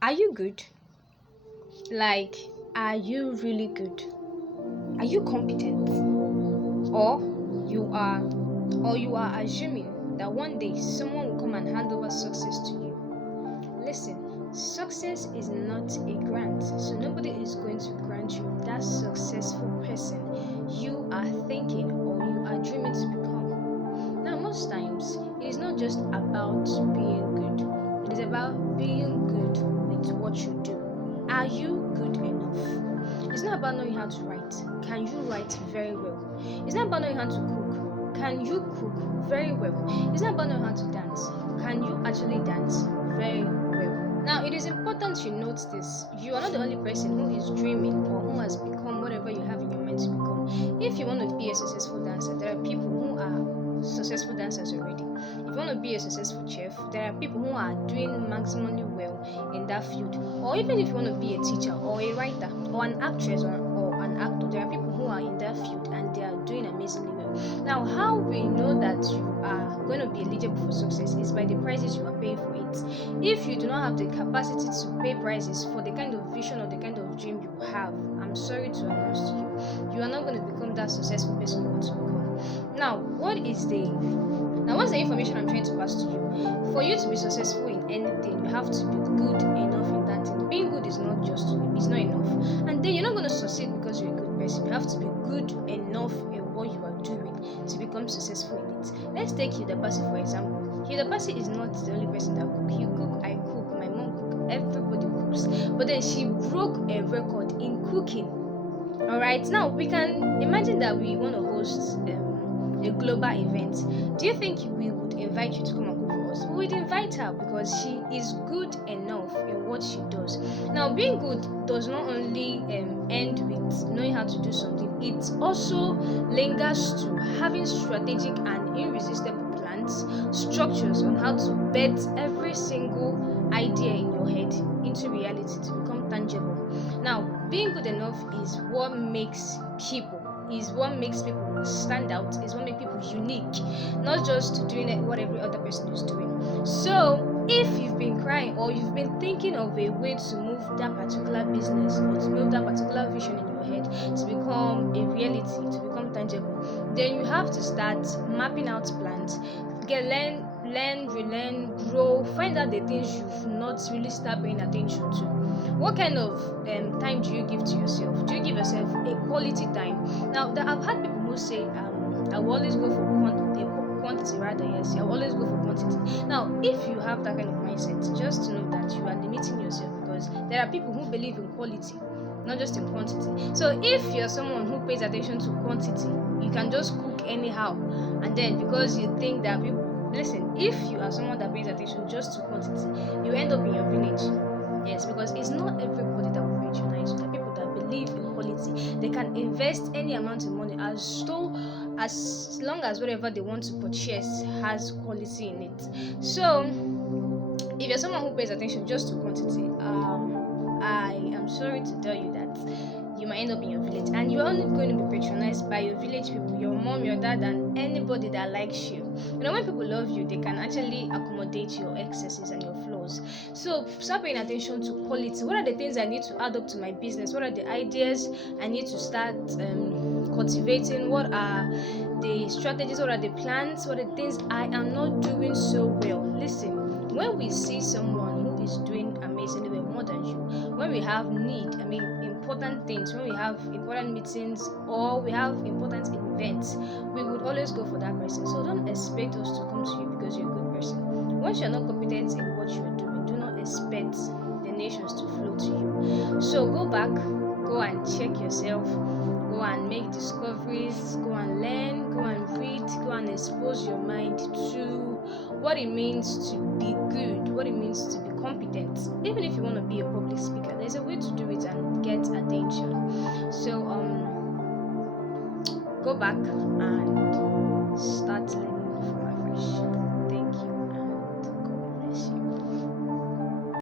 Are you good? Like, are you really good? Are you competent? Or you are you are assuming that one day someone will come and hand over success to you. Listen, success is not a grant, so nobody is going to grant you that successful person you are thinking or you are dreaming to become. Now, most times, it is not just about being good, it is about being good with what you do. Are you good enough? It's not about knowing how to write. Can you write very well? It's not about knowing how to cook. Can you cook very well? It's not about knowing how to dance. Can you actually dance very well? Now, it is important you note this. You are not the only person who is dreaming or who has become whatever you have in your mind to become. If you want to be a successful dancer, there are people who are successful dancers already. If you want to be a successful chef, there are people who are doing maximally well in that field. Or even if you want to be a teacher or a writer or an actress or an actor, there are people who are in that field and they are doing amazingly well. Now, how we know that you are going to be eligible for success is by the prices you are paying for it. If you do not have the capacity to pay prices for the kind of vision or the kind of dream you have, I'm sorry to announce to you, you are not going to become that successful person you want to become. Now, what's the information I'm trying to pass to you? For you to be successful in anything, you have to be good enough in that thing. Being good is not it's not enough. And then you're not going to succeed because you're a good person. You have to be good enough in what you are doing to become successful in it. Let's take Hilda Basi for example. Hilda Basi is not the only person that cook. You cook, I cook, my mom cook, everybody cooks. But then she broke a record in cooking. Alright, now we can imagine that we want to host a global event. Do you think we would invite you to come and cook for us? We would invite her because she is good enough in what she does. Now, being good does not only end with knowing how to do something, it also lingers to having strategic and irresistible plans, structures on how to bet every single idea in your head into reality to become tangible. Now, being good enough is what makes people stand out, is what makes people unique, not just doing what every other person is doing. So if you've been crying or you've been thinking of a way to move that particular business or to move that particular vision in your head to become a reality, to become tangible, then you have to start mapping out plans, relearn, grow, find out the things you've not really start paying attention to. What kind of time do you give to yourself? Do you give yourself a quality time? Now, I've had people who say, I will always go for quantity rather, yes, I will always go for quantity. Now, if you have that kind of mindset, just know that you are limiting yourself because there are people who believe in quality, not just in quantity. So if you're someone who pays attention to quantity, you can just cook anyhow, and then because you think that people listen, if you are someone that pays attention just to quantity, you end up in your village. Yes, because it's not everybody that will patronize you. There are people that believe in quality. They can invest any amount of money as long as whatever they want to purchase has quality in it. So if you're someone who pays attention just to quantity, I am sorry to tell you that you might end up in your village and you're only going to be patronized by your village people, your mom, your dad, and anybody that likes you. When people love you, they can actually accommodate your excesses and your flaws. So start paying attention to quality. What are the things I need to add up to my business? What are the ideas I need to start cultivating? What are the strategies? What are the plans? What are the things I am not doing so well? Listen, when we see someone who is doing amazingly well more than you, when we have important things, when we have important meetings or we have important events, we would always go for that person. So don't expect us to come to you because you're a good person. Once you're not competent in what you're doing, do not expect the nations to flow to you. So go back, go and check yourself, go and make discoveries, go and learn, go and read, go and expose your mind to what it means to be good, what it means to be competent. Even if you want to be a public speaker, there's a way to do it and get attention. So go back and start learning.